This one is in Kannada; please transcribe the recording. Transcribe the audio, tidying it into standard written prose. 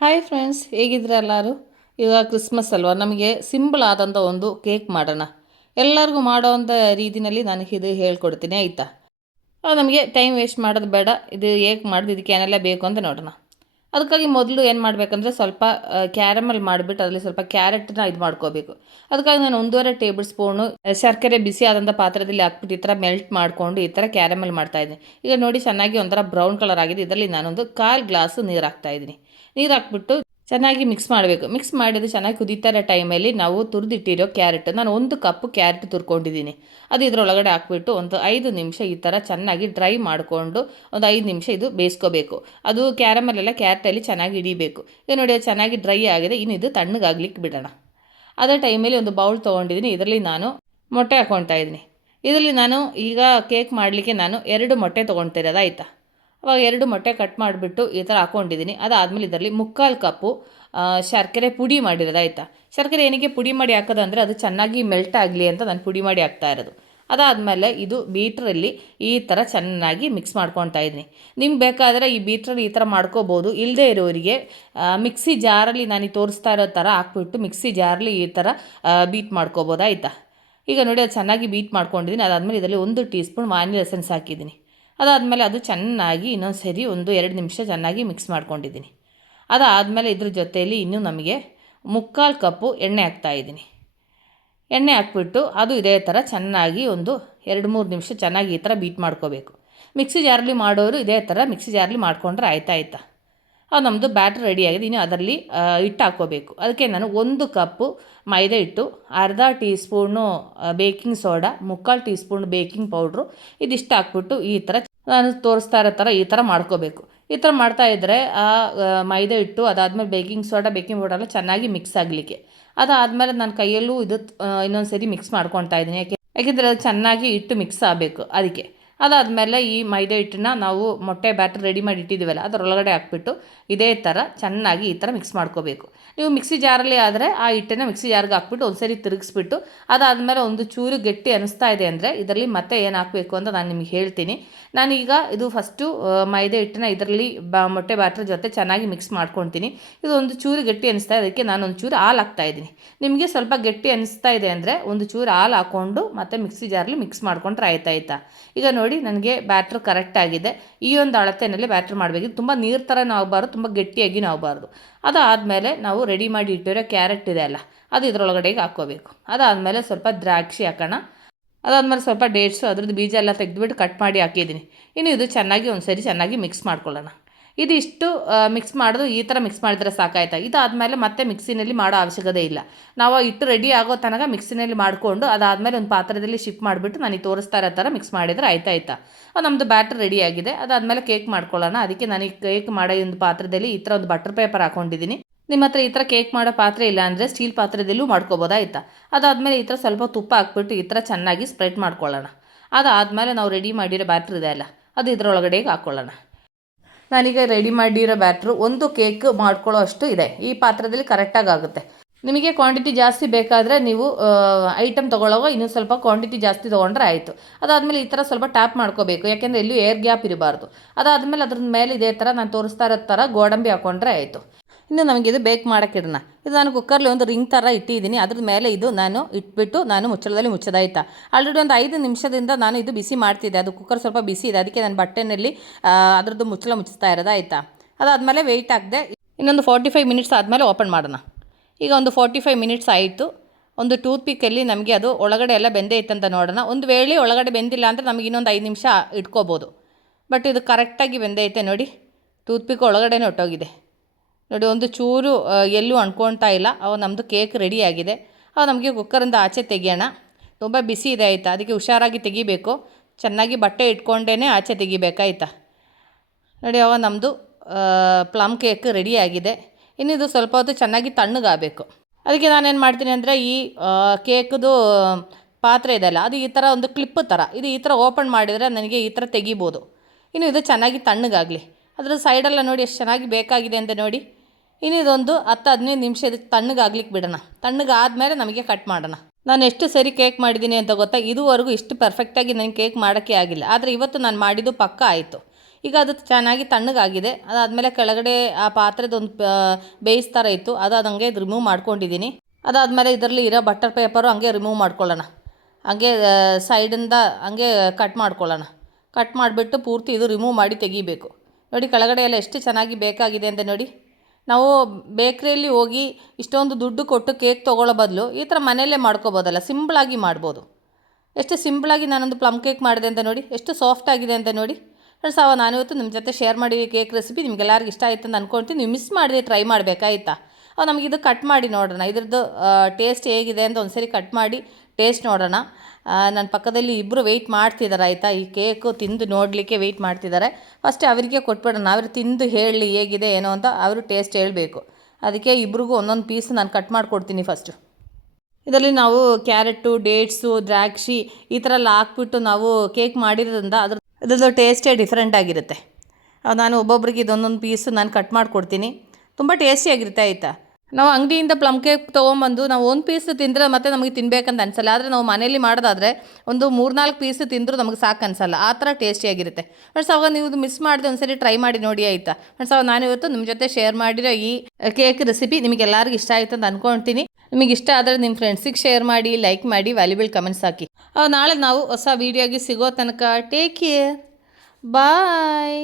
ಹಾಯ್ ಫ್ರೆಂಡ್ಸ್, ಹೇಗಿದ್ರೆ ಎಲ್ಲರೂ? ಈಗ ಕ್ರಿಸ್ಮಸ್ ಅಲ್ವಾ, ನಮಗೆ ಸಿಂಪಲ್ ಆದಂಥ ಒಂದು ಕೇಕ್ ಮಾಡೋಣ. ಎಲ್ಲರಿಗೂ ಮಾಡೋವಂಥ ರೀತಿಯಲ್ಲಿ ನಾನು ಇದು ಹೇಳ್ಕೊಡ್ತೀನಿ, ಆಯಿತಾ? ನಮಗೆ ಟೈಮ್ ವೇಸ್ಟ್ ಮಾಡೋದು ಬೇಡ. ಇದು ಹೇಗೆ ಮಾಡೋದು, ಇದಕ್ಕೆ ಏನೆಲ್ಲ ಬೇಕು ಅಂತ ನೋಡೋಣ. ಅದಕ್ಕಾಗಿ ಮೊದಲು ಏನು ಮಾಡಬೇಕಂದ್ರೆ ಸ್ವಲ್ಪ ಕ್ಯಾರಮಲ್ ಮಾಡಿಬಿಟ್ಟು ಅದರಲ್ಲಿ ಸ್ವಲ್ಪ ಕ್ಯಾರೆಟ್ನ ಇದು ಮಾಡ್ಕೋಬೇಕು. ಅದಕ್ಕಾಗಿ ನಾನು 1.5 ಟೇಬಲ್ ಸ್ಪೂನು ಶರ್ಕರೆ ಬಿಸಿ ಆದಂಥ ಪಾತ್ರದಲ್ಲಿ ಹಾಕ್ಬಿಟ್ಟು ಈ ಥರ ಮೆಲ್ಟ್ ಮಾಡಿಕೊಂಡು ಈ ಥರ ಕ್ಯಾರಮಲ್ ಮಾಡ್ತಾಯಿದ್ದೀನಿ. ಈಗ ನೋಡಿ, ಚೆನ್ನಾಗಿ ಒಂಥರ ಬ್ರೌನ್ ಕಲರ್ ಆಗಿದೆ. ಇದರಲ್ಲಿ ನಾನೊಂದು 1/4 ಗ್ಲಾಸು ನೀರು ಹಾಕ್ತಾಯಿದ್ದೀನಿ. ನೀರು ಹಾಕ್ಬಿಟ್ಟು ಚೆನ್ನಾಗಿ ಮಿಕ್ಸ್ ಮಾಡಬೇಕು. ಮಿಕ್ಸ್ ಮಾಡಿದ್ದು ಚೆನ್ನಾಗಿ ಕುದೀತಾ ಇರೋ ಟೈಮಲ್ಲಿ ನಾವು ತುರಿದಿಟ್ಟಿರೋ ಕ್ಯಾರೆಟ್, ನಾನು 1 ಕಪ್ಪು ಕ್ಯಾರೆಟ್ ತುರ್ಕೊಂಡಿದ್ದೀನಿ, ಅದು ಇದರೊಳಗಡೆ ಹಾಕ್ಬಿಟ್ಟು ಒಂದು 5 ನಿಮಿಷ ಈ ಥರ ಚೆನ್ನಾಗಿ ಡ್ರೈ ಮಾಡಿಕೊಂಡು ಒಂದು 5 ನಿಮಿಷ ಇದು ಬೇಯಿಸ್ಕೋಬೇಕು. ಅದು ಕ್ಯಾರಮಲ್ಲೆಲ್ಲ ಕ್ಯಾರೆಟಲ್ಲಿ ಚೆನ್ನಾಗಿ ಹಿಡಿಬೇಕು. ಈಗ ನೋಡಿ, ಅದು ಚೆನ್ನಾಗಿ ಡ್ರೈ ಆಗಿದೆ. ಇನ್ನು ಇದು ತಣ್ಣಗಾಗ್ಲಿಕ್ಕೆ ಬಿಡೋಣ. ಅದೇ ಟೈಮಲ್ಲಿ ಒಂದು ಬೌಲ್ ತೊಗೊಂಡಿದ್ದೀನಿ. ಇದರಲ್ಲಿ ನಾನು ಮೊಟ್ಟೆ ಹಾಕ್ಕೊಳ್ತಾ ಇದ್ದೀನಿ. ಇದರಲ್ಲಿ ನಾನು ಈಗ ಕೇಕ್ ಮಾಡಲಿಕ್ಕೆ ನಾನು 2 ಮೊಟ್ಟೆ ತೊಗೊಳ್ತಿರೋದು, ಆಯಿತಾ? ಅವಾಗ 2 ಮೊಟ್ಟೆ ಕಟ್ ಮಾಡಿಬಿಟ್ಟು ಈ ಥರ ಹಾಕ್ಕೊಂಡಿದ್ದೀನಿ. ಅದಾದಮೇಲೆ ಇದರಲ್ಲಿ 3/4 ಕಪ್ಪು ಶರ್ಕರೆ ಪುಡಿ ಮಾಡಿರೋದು, ಆಯಿತಾ? ಶರ್ಕರೆ ಏನಕ್ಕೆ ಪುಡಿ ಮಾಡಿ ಹಾಕೋದಂದರೆ ಅದು ಚೆನ್ನಾಗಿ ಮೆಲ್ಟ್ ಆಗಲಿ ಅಂತ ನಾನು ಪುಡಿ ಮಾಡಿ ಹಾಕ್ತಾ ಇರೋದು. ಅದಾದಮೇಲೆ ಇದು ಬೀಟ್ರಲ್ಲಿ ಈ ಥರ ಚೆನ್ನಾಗಿ ಮಿಕ್ಸ್ ಮಾಡ್ಕೊತಾ ಇದ್ದೀನಿ. ನಿಮ್ಗೆ ಬೇಕಾದರೆ ಈ ಬೀಟ್ರಲ್ಲಿ ಈ ಥರ ಮಾಡ್ಕೋಬೋದು. ಇಲ್ಲದೇ ಇರೋರಿಗೆ ಮಿಕ್ಸಿ ಜಾರಲ್ಲಿ ನಾನು ತೋರಿಸ್ತಾ ಇರೋ ಥರ ಹಾಕ್ಬಿಟ್ಟು ಮಿಕ್ಸಿ ಜಾರಲ್ಲಿ ಈ ಥರ ಬೀಟ್ ಮಾಡ್ಕೋಬೋದು, ಆಯಿತಾ? ಈಗ ನೋಡಿ, ಅದು ಚೆನ್ನಾಗಿ ಬೀಟ್ ಮಾಡ್ಕೊಂಡಿದ್ದೀನಿ. ಅದಾದಮೇಲೆ ಇದರಲ್ಲಿ 1 ಟೀ ಸ್ಪೂನ್ ವಾನಿಲಾ ಎಸೆನ್ಸ್ ಹಾಕಿದ್ದೀನಿ. ಅದಾದಮೇಲೆ ಅದು ಚೆನ್ನಾಗಿ ಇನ್ನೊಂದು ಸರಿ 1-2 ನಿಮಿಷ ಚೆನ್ನಾಗಿ ಮಿಕ್ಸ್ ಮಾಡ್ಕೊಂಡಿದ್ದೀನಿ. ಅದಾದಮೇಲೆ ಇದ್ರ ಜೊತೆಯಲ್ಲಿ ಇನ್ನೂ ನಮಗೆ 3/4 ಕಪ್ಪು ಎಣ್ಣೆ ಹಾಕ್ತಾಯಿದ್ದೀನಿ. ಎಣ್ಣೆ ಹಾಕ್ಬಿಟ್ಟು ಅದು ಇದೇ ಥರ ಚೆನ್ನಾಗಿ ಒಂದು 2-3 ನಿಮಿಷ ಚೆನ್ನಾಗಿ ಈ ಥರ ಬೀಟ್ ಮಾಡ್ಕೋಬೇಕು. ಮಿಕ್ಸಿ ಜಾರಲ್ಲಿ ಮಾಡೋರು ಇದೇ ಥರ ಮಿಕ್ಸಿ ಜಾರಲ್ಲಿ ಮಾಡಿಕೊಂಡ್ರೆ ಆಯ್ತಾ. ಅದು ನಮ್ಮದು ಬ್ಯಾಟ್ರ್ ರೆಡಿಯಾಗಿದೆ. ಇನ್ನು ಅದರಲ್ಲಿ ಹಿಟ್ಟು ಹಾಕ್ಕೋಬೇಕು. ಅದಕ್ಕೆ ನಾನು 1 ಕಪ್ಪು ಮೈದಾ ಹಿಟ್ಟು, ಅರ್ಧ tea spoon baking soda, 3/4 tea spoon baking powder, ಇದಿಷ್ಟು ಹಾಕ್ಬಿಟ್ಟು ಈ ಥರ ನಾನು ತೋರಿಸ್ತಾ ಇರೋ ಥರ ಈ ಥರ ಮಾಡ್ಕೋಬೇಕು. ಈ ಥರ ಮಾಡ್ತಾಯಿದ್ರೆ ಆ ಮೈದಾ ಹಿಟ್ಟು, ಅದಾದಮೇಲೆ ಬೇಕಿಂಗ್ ಸೋಡಾ, ಬೇಕಿಂಗ್ ಪೌಡರ್ ಎಲ್ಲ ಚೆನ್ನಾಗಿ ಮಿಕ್ಸ್ ಆಗಲಿಕ್ಕೆ. ಅದಾದಮೇಲೆ ನಾನು ಕೈಯಲ್ಲೂ ಇದು ಇನ್ನೊಂದು ಸರಿ ಮಿಕ್ಸ್ ಮಾಡ್ಕೊತಾ ಇದ್ದೀನಿ. ಯಾಕೆಂದರೆ ಅದು ಚೆನ್ನಾಗಿ ಹಿಟ್ಟು ಮಿಕ್ಸ್ ಆಗಬೇಕು, ಅದಕ್ಕೆ. ಅದಾದಮೇಲೆ ಈ ಮೈದಾ ಹಿಟ್ಟನ್ನ ನಾವು ಮೊಟ್ಟೆ ಬ್ಯಾಟರ್ ರೆಡಿ ಮಾಡಿ ಇಟ್ಟಿದ್ದೀವಲ್ಲ ಅದರೊಳಗಡೆ ಹಾಕ್ಬಿಟ್ಟು ಇದೇ ಥರ ಚೆನ್ನಾಗಿ ಈ ಥರ ಮಿಕ್ಸ್ ಮಾಡ್ಕೋಬೇಕು. ನೀವು ಮಿಕ್ಸಿ ಜಾರಲ್ಲಿ ಆದರೆ ಆ ಹಿಟ್ಟನ್ನು ಮಿಕ್ಸಿ ಜಾರ್ಗೆ ಹಾಕ್ಬಿಟ್ಟು ಒಂದು ಸರಿ ತಿರುಗಿಸ್ಬಿಟ್ಟು ಅದಾದಮೇಲೆ ಒಂದು ಚೂರು ಗಟ್ಟಿ ಅನಿಸ್ತಾ ಇದೆ ಅಂದರೆ ಇದರಲ್ಲಿ ಮತ್ತೆ ಏನು ಹಾಕಬೇಕು ಅಂತ ನಾನು ನಿಮಗೆ ಹೇಳ್ತೀನಿ. ನಾನೀಗ ಇದು ಫಸ್ಟು ಮೈದಾ ಹಿಟ್ಟನ್ನ ಇದರಲ್ಲಿ ಮೊಟ್ಟೆ ಬ್ಯಾಟರ್ ಜೊತೆ ಚೆನ್ನಾಗಿ ಮಿಕ್ಸ್ ಮಾಡ್ಕೊತೀನಿ. ಇದು ಒಂದು ಚೂರು ಗಟ್ಟಿ ಅನಿಸ್ತಾ ಇದೆ, ಅದಕ್ಕೆ ನಾನು ಒಂದು ಚೂರು ಹಾಲು ಹಾಕ್ತಾಯಿದ್ದೀನಿ. ನಿಮಗೆ ಸ್ವಲ್ಪ ಗಟ್ಟಿ ಅನಿಸ್ತಾ ಇದೆ ಅಂದರೆ ಒಂದು ಚೂರು ಹಾಲು ಹಾಕ್ಕೊಂಡು ಮತ್ತೆ ಮಿಕ್ಸಿ ಜಾರಲ್ಲಿ ಮಿಕ್ಸ್ ಮಾಡ್ಕೊಂಡ್ರೆ ಆಯ್ತಾ. ಈಗ ನೋಡಿ, ನನಗೆ ಬ್ಯಾಟ್ರ್ ಕರೆಕ್ಟ್ ಆಗಿದೆ. ಈ ಒಂದು ಅಳತೆಯಲ್ಲಿ ಬ್ಯಾಟ್ರ್ ಮಾಡಬೇಕು. ತುಂಬ ನೀರು ಥರನೂ ಆಗಬಾರ್ದು, ತುಂಬ ಗಟ್ಟಿಯಾಗಿನೂ ಆಗಬಾರ್ದು. ಅದಾದಮೇಲೆ ನಾವು ರೆಡಿ ಮಾಡಿ ಇಟ್ಟಿರೋ ಕ್ಯಾರೆಟ್ ಇದೆ ಅಲ್ಲ, ಅದು ಇದರೊಳಗಡೆಗೆ ಹಾಕ್ಕೋಬೇಕು. ಅದಾದಮೇಲೆ ಸ್ವಲ್ಪ ದ್ರಾಕ್ಷಿ ಹಾಕೋಣ. ಅದಾದಮೇಲೆ ಸ್ವಲ್ಪ ಡೇಟ್ಸು, ಅದ್ರದ್ದು ಬೀಜ ಎಲ್ಲ ತೆಗೆದುಬಿಟ್ಟು ಕಟ್ ಮಾಡಿ ಹಾಕಿದ್ದೀನಿ. ಇನ್ನು ಇದು ಚೆನ್ನಾಗಿ ಒಂದು ಸರಿ ಚೆನ್ನಾಗಿ ಮಿಕ್ಸ್ ಮಾಡ್ಕೊಳ್ಳೋಣ. ಇದಿಷ್ಟು ಮಿಕ್ಸ್ ಮಾಡೋದು ಈ ಥರ ಮಿಕ್ಸ್ ಮಾಡಿದ್ರೆ ಸಾಕಾಯ್ತಾ. ಇದಾದಮೇಲೆ ಮತ್ತೆ ಮಿಕ್ಸಿನಲ್ಲಿ ಮಾಡೋ ಅವಶ್ಯಕತೆ ಇಲ್ಲ. ನಾವು ಹಿಟ್ಟು ರೆಡಿ ಆಗೋ ತನಕ ಮಿಕ್ಸಿನಲ್ಲಿ ಮಾಡಿಕೊಂಡು ಅದಾದಮೇಲೆ ಒಂದು ಪಾತ್ರದಲ್ಲಿ ಶಿಫ್ಟ್ ಮಾಡಿಬಿಟ್ಟು ನನಗೆ ತೋರಿಸ್ತಾ ಇರೋ ಥರ ಮಿಕ್ಸ್ ಮಾಡಿದರೆ ಆಯ್ತಾ. ನಮ್ಮದು ಬ್ಯಾಟರ್ ರೆಡಿ ಆಗಿದೆ. ಅದಾದಮೇಲೆ ಕೇಕ್ ಮಾಡ್ಕೊಳ್ಳೋಣ. ಅದಕ್ಕೆ ನಾನು ಈ ಕೇಕ್ ಮಾಡೋ ಒಂದು ಪಾತ್ರದಲ್ಲಿ ಈ ಥರ ಒಂದು ಬಟರ್ ಪೇಪರ್ ಹಾಕ್ಕೊಂಡಿದ್ದೀನಿ. ನಿಮ್ಮ ಹತ್ರ ಈ ಥರ ಕೇಕ್ ಮಾಡೋ ಪಾತ್ರೆ ಇಲ್ಲ ಅಂದರೆ ಸ್ಟೀಲ್ ಪಾತ್ರೆದಲ್ಲೂ ಮಾಡ್ಕೋಬೋದು, ಆಯಿತಾ. ಅದಾದಮೇಲೆ ಈ ಥರ ಸ್ವಲ್ಪ ತುಪ್ಪ ಹಾಕ್ಬಿಟ್ಟು ಈ ಥರ ಚೆನ್ನಾಗಿ ಸ್ಪ್ರೆಡ್ ಮಾಡ್ಕೊಳ್ಳೋಣ. ಅದಾದಮೇಲೆ ನಾವು ರೆಡಿ ಮಾಡಿರೋ ಬ್ಯಾಟ್ರ್ ಇದೆ ಅಲ್ಲ, ಅದು ಇದರೊಳಗಡೆಗೆ ಹಾಕ್ಕೊಳ್ಳೋಣ. ನಾನೀಗ ರೆಡಿ ಮಾಡಿರೋ ಬ್ಯಾಟ್ರು ಒಂದು ಕೇಕ್ ಮಾಡ್ಕೊಳ್ಳೋ ಅಷ್ಟು ಇದೆ. ಈ ಪಾತ್ರದಲ್ಲಿ ಕರೆಕ್ಟಾಗಿ ಆಗುತ್ತೆ. ನಿಮಗೆ ಕ್ವಾಂಟಿಟಿ ಜಾಸ್ತಿ ಬೇಕಾದರೆ ನೀವು ಐಟಮ್ ತೊಗೊಳ್ಳೋವಾಗ ಇನ್ನೂ ಸ್ವಲ್ಪ ಕ್ವಾಂಟಿಟಿ ಜಾಸ್ತಿ ತೊಗೊಂಡ್ರೆ ಆಯಿತು. ಅದಾದಮೇಲೆ ಈ ಥರ ಸ್ವಲ್ಪ ಟ್ಯಾಪ್ ಮಾಡ್ಕೋಬೇಕು, ಯಾಕೆಂದರೆ ಎಲ್ಲೂ ಏರ್ ಗ್ಯಾಪ್ ಇರಬಾರ್ದು. ಅದಾದಮೇಲೆ ಅದ್ರ ಮೇಲೆ ಇದೇ ಥರ ನಾನು ತೋರಿಸ್ತಾ ಇರೋ ಥರ ಗೋಡಂಬಿ ಹಾಕ್ಕೊಂಡ್ರೆ ಆಯಿತು. ಇನ್ನು ನಮಗಿದು ಬೇಕ್ ಮಾಡೋಕ್ಕಿಡೋಣ. ಇದು ನಾನು ಕುಕ್ಕರ್ಲಿ ಒಂದು ರಿಂಗ್ ಥರ ಇಟ್ಟಿದ್ದೀನಿ. ಅದ್ರ ಮೇಲೆ ಇದು ನಾನು ಇಟ್ಬಿಟ್ಟು ನಾನು ಮುಚ್ಚಳದಲ್ಲಿ ಮುಚ್ಚೋದಾಯ್ತಾ. ಆಲ್ರೆಡಿ ಒಂದು 5 ನಿಮಿಷದಿಂದ ನಾನು ಇದು ಬಿಸಿ ಮಾಡ್ತಿದ್ದೆ. ಅದು ಕುಕ್ಕರ್ ಸ್ವಲ್ಪ ಬಿಸಿ ಇದೆ, ಅದಕ್ಕೆ ನಾನು ಬಟ್ಟೆನಲ್ಲಿ ಅದರದ್ದು ಮುಚ್ಚಳ ಮುಚ್ಚಿಸ್ತಾ ಇರೋದು, ಆಯಿತಾ. ಅದಾದಮೇಲೆ ವೆಯ್ಟ್ ಹಾಕಿದೆ. ಇನ್ನೊಂದು 45 ಮಿನಿಟ್ಸ್ ಆದಮೇಲೆ ಓಪನ್ ಮಾಡೋಣ. ಈಗ ಒಂದು 45 ಮಿನಿಟ್ಸ್ ಆಯಿತು. ಒಂದು ಟೂತ್ ಪಿಕ್ಕಲ್ಲಿ ನಮಗೆ ಅದು ಒಳಗಡೆ ಎಲ್ಲ ಬೆಂದೈತೆ ಅಂತ ನೋಡೋಣ. ಒಂದು ವೇಳೆ ಒಳಗಡೆ ಬೆಂದಿಲ್ಲ ಅಂದರೆ ನಮಗೆ ಇನ್ನೊಂದು 5 ನಿಮಿಷ ಇಟ್ಕೋಬೋದು. ಬಟ್ ಇದು ಕರೆಕ್ಟಾಗಿ ಬೆಂದೈತೆ ನೋಡಿ. ಟೂತ್ ಪಿಕ್ ಒಳಗಡೆನೇ ಹೊಟ್ಟೋಗಿದೆ ನೋಡಿ. ಒಂದು ಚೂರು ಎಲ್ಲೂ ಅಂಟ್ಕೊಳ್ತಾ ಇಲ್ಲ. ಅವಾಗ ನಮ್ಮದು ಕೇಕ್ ರೆಡಿಯಾಗಿದೆ. ಅವಾಗ ನಮಗೆ ಕುಕ್ಕರಿಂದ ಆಚೆ ತೆಗಿಯೋಣ. ತುಂಬ ಬಿಸಿ ಇದೆ, ಆಯಿತಾ. ಅದಕ್ಕೆ ಹುಷಾರಾಗಿ ತೆಗಿಬೇಕು. ಚೆನ್ನಾಗಿ ಬಟ್ಟೆ ಇಟ್ಕೊಂಡೇ ಆಚೆ ತೆಗಿಬೇಕಾಯ್ತಾ ನೋಡಿ. ಅವಾಗ ನಮ್ಮದು ಪ್ಲಮ್ ಕೇಕ್ ರೆಡಿಯಾಗಿದೆ. ಇನ್ನಿದು ಸ್ವಲ್ಪ ಹೊತ್ತು ಚೆನ್ನಾಗಿ ತಣ್ಣಗಾಗಬೇಕು. ಅದಕ್ಕೆ ನಾನೇನು ಮಾಡ್ತೀನಿ ಅಂದರೆ ಈ ಕೇಕ್ದು ಪಾತ್ರೆ ಇದೆಯಲ್ಲ, ಅದು ಈ ಥರ ಒಂದು ಕ್ಲಿಪ್ ಥರ ಇದು ಈ ಥರ ಓಪನ್ ಮಾಡಿದರೆ ನನಗೆ ಈ ಥರ ತೆಗಿಬೋದು. ಇನ್ನು ಇದು ಚೆನ್ನಾಗಿ ತಣ್ಣಗಾಗಲಿ. ಅದರ ಸೈಡೆಲ್ಲ ನೋಡಿ ಎಷ್ಟು ಚೆನ್ನಾಗಿ ಬೇಕಾಗಿದೆ ಅಂತ ನೋಡಿ. ಇನ್ನು ಇದೊಂದು 10-15 ನಿಮಿಷ ಇದಕ್ಕೆ ತಣ್ಣಗಾಗ್ಲಿಕ್ಕೆ ಬಿಡೋಣ. ತಣ್ಣಗಾದಮೇಲೆ ನಮಗೆ ಕಟ್ ಮಾಡೋಣ. ನಾನು ಎಷ್ಟು ಸರಿ ಕೇಕ್ ಮಾಡಿದ್ದೀನಿ ಅಂತ ಗೊತ್ತಾ. ಇದುವರೆಗೂ ಇಷ್ಟು ಪರ್ಫೆಕ್ಟಾಗಿ ನನಗೆ ಕೇಕ್ ಮಾಡೋಕ್ಕೆ ಆಗಿಲ್ಲ. ಆದರೆ ಇವತ್ತು ನಾನು ಮಾಡಿದ್ದು ಪಕ್ಕ ಆಯಿತು. ಈಗ ಅದು ಚೆನ್ನಾಗಿ ತಣ್ಣಗಾಗಿದೆ. ಅದಾದಮೇಲೆ ಕೆಳಗಡೆ ಆ ಪಾತ್ರೆದೊಂದು ಬೇಯಿಸ್ ಥರ ಇತ್ತು, ಅದು ಹಂಗೆ ರಿಮೂವ್ ಮಾಡ್ಕೊಂಡಿದ್ದೀನಿ. ಅದಾದಮೇಲೆ ಇದರಲ್ಲಿ ಇರೋ ಬಟರ್ ಪೇಪರು ಹಂಗೆ ರಿಮೂವ್ ಮಾಡ್ಕೊಳ್ಳೋಣ. ಹಂಗೆ ಸೈಡಿಂದ ಹಂಗೆ ಕಟ್ ಮಾಡ್ಕೊಳ್ಳೋಣ. ಕಟ್ ಮಾಡಿಬಿಟ್ಟು ಪೂರ್ತಿ ಇದು ರಿಮೂವ್ ಮಾಡಿ ತೆಗಿಬೇಕು. ನೋಡಿ ಕೆಳಗಡೆ ಎಲ್ಲ ಎಷ್ಟು ಚೆನ್ನಾಗಿ ಬೇಕಾಗಿದೆ ಅಂತ ನೋಡಿ. ನಾವು ಬೇಕ್ರಿಯಲ್ಲಿ ಹೋಗಿ ಇಷ್ಟೊಂದು ದುಡ್ಡು ಕೊಟ್ಟು ಕೇಕ್ ತೊಗೊಳ್ಳೋ ಬದಲು ಈ ಥರ ಮನೆಯಲ್ಲೇ ಮಾಡ್ಕೋಬೋದಲ್ಲ, ಸಿಂಪಲಾಗಿ ಮಾಡ್ಬೋದು. ಎಷ್ಟು ಸಿಂಪಲಾಗಿ ನಾನೊಂದು ಪ್ಲಮ್ ಕೇಕ್ ಮಾಡಿದೆ ಅಂತ ನೋಡಿ, ಎಷ್ಟು ಸಾಫ್ಟ್ ಆಗಿದೆ ಅಂತ ನೋಡಿ ಫ್ರೆಂಡ್ಸ್. ನಾನಿವತ್ತು ನಿಮ್ಮ ಜೊತೆ ಶೇರ್ ಮಾಡಿ ಕೇಕ್ ರೆಸಿಪಿ ನಿಮ್ಗೆಲ್ಲರಿಗೂ ಇಷ್ಟ ಆಯಿತು ಅಂತ ಅಂದ್ಕೊಳ್ತೀನಿ. ನೀವು ಮಿಸ್ ಮಾಡಿದೆ ಟ್ರೈ ಮಾಡಬೇಕಾಯ್ತಾ. ನಮಗಿದು ಕಟ್ ಮಾಡಿ ನೋಡೋಣ, ಇದ್ರದ್ದು ಟೇಸ್ಟ್ ಹೇಗಿದೆ ಅಂತ ಒಂದ್ಸರಿ ಕಟ್ ಮಾಡಿ ಟೇಸ್ಟ್ ನೋಡೋಣ. ನನ್ನ ಪಕ್ಕದಲ್ಲಿ ಇಬ್ಬರು ವೆಯ್ಟ್ ಮಾಡ್ತಿದ್ದಾರೆ ಆಯಿತಾ, ಈ ಕೇಕು ತಿಂದು ನೋಡಲಿಕ್ಕೆ ವೆಯ್ಟ್ ಮಾಡ್ತಿದ್ದಾರೆ. ಫಸ್ಟ್ ಅವರಿಗೆ ಕೊಟ್ಬಿಡೋಣ, ಅವರು ತಿಂದು ಹೇಳಲಿ ಹೇಗಿದೆ ಏನೋ ಅಂತ ಅವರು ಟೇಸ್ಟ್ ಹೇಳಬೇಕು. ಅದಕ್ಕೆ ಇಬ್ರಿಗೂ ಒಂದೊಂದು ಪೀಸ್ ನಾನು ಕಟ್ ಮಾಡಿಕೊಡ್ತೀನಿ ಫಸ್ಟು. ಇದರಲ್ಲಿ ನಾವು ಕ್ಯಾರೆಟು, ಡೇಟ್ಸು, ದ್ರಾಕ್ಷಿ ಈ ಥರ ಎಲ್ಲ ಹಾಕ್ಬಿಟ್ಟು ನಾವು ಕೇಕ್ ಮಾಡಿರೋದ್ರಿಂದ ಅದ್ರದ್ದು ಟೇಸ್ಟೇ ಡಿಫ್ರೆಂಟ್ ಆಗಿರುತ್ತೆ. ನಾನು ಒಬ್ಬೊಬ್ರಿಗೆ ಇದೊಂದೊಂದು ಪೀಸು ನಾನು ಕಟ್ ಮಾಡಿಕೊಡ್ತೀನಿ. ತುಂಬ ಟೇಸ್ಟಿಯಾಗಿರುತ್ತೆ ಆಯಿತಾ. ನಾವು ಅಂಗಡಿಯಿಂದ ಪ್ಲಮ್ ಕೇಕ್ ತೊಗೊಂಬಂದು ನಾವು ಒಂದು ಪೀಸ್ ತಿಂದರೆ ಮತ್ತೆ ನಮಗೆ ತಿನ್ನಬೇಕಂತ ಅನಿಸಲ್ಲ. ಆದರೆ ನಾವು ಮನೇಲಿ ಮಾಡೋದಾದರೆ ಒಂದು 3-4 ಪೀಸ್ ತಿಂದರೂ ನಮಗೆ ಸಾಕು ಅನಿಸಲ್ಲ, ಆ ಥರ ಟೇಸ್ಟಿಯಾಗಿರುತ್ತೆ ಫ್ರೆಂಡ್ಸ್. ಅವಾಗ ನೀವು ಮಿಸ್ ಮಾಡಿದೆ ಒಂದ್ಸರಿ ಟ್ರೈ ಮಾಡಿ ನೋಡಿ ಆಯಿತಾ ಫ್ರೆಂಡ್ಸ್. ನಾನಿವತ್ತು ನಿಮ್ಮ ಜೊತೆ ಶೇರ್ ಮಾಡಿರೋ ಈ ಕೇಕ್ ರೆಸಿಪಿ ನಿಮಗೆಲ್ಲರಿಗೂ ಇಷ್ಟ ಆಯಿತು ಅಂತ ಅಂದ್ಕೊಳ್ತೀನಿ. ನಿಮಗೆ ಇಷ್ಟ ಆದರೆ ನಿಮ್ಮ ಫ್ರೆಂಡ್ಸಿಗೆ ಶೇರ್ ಮಾಡಿ, ಲೈಕ್ ಮಾಡಿ, ವ್ಯಾಲ್ಯೂಬಲ್ ಕಮೆಂಟ್ಸ್ ಹಾಕಿ. ನಾಳೆ ನಾವು ಹೊಸ ವೀಡಿಯೋಗೆ ಸಿಗೋ ತನಕ ಟೇಕ್ ಕೇರ್, ಬಾಯ್.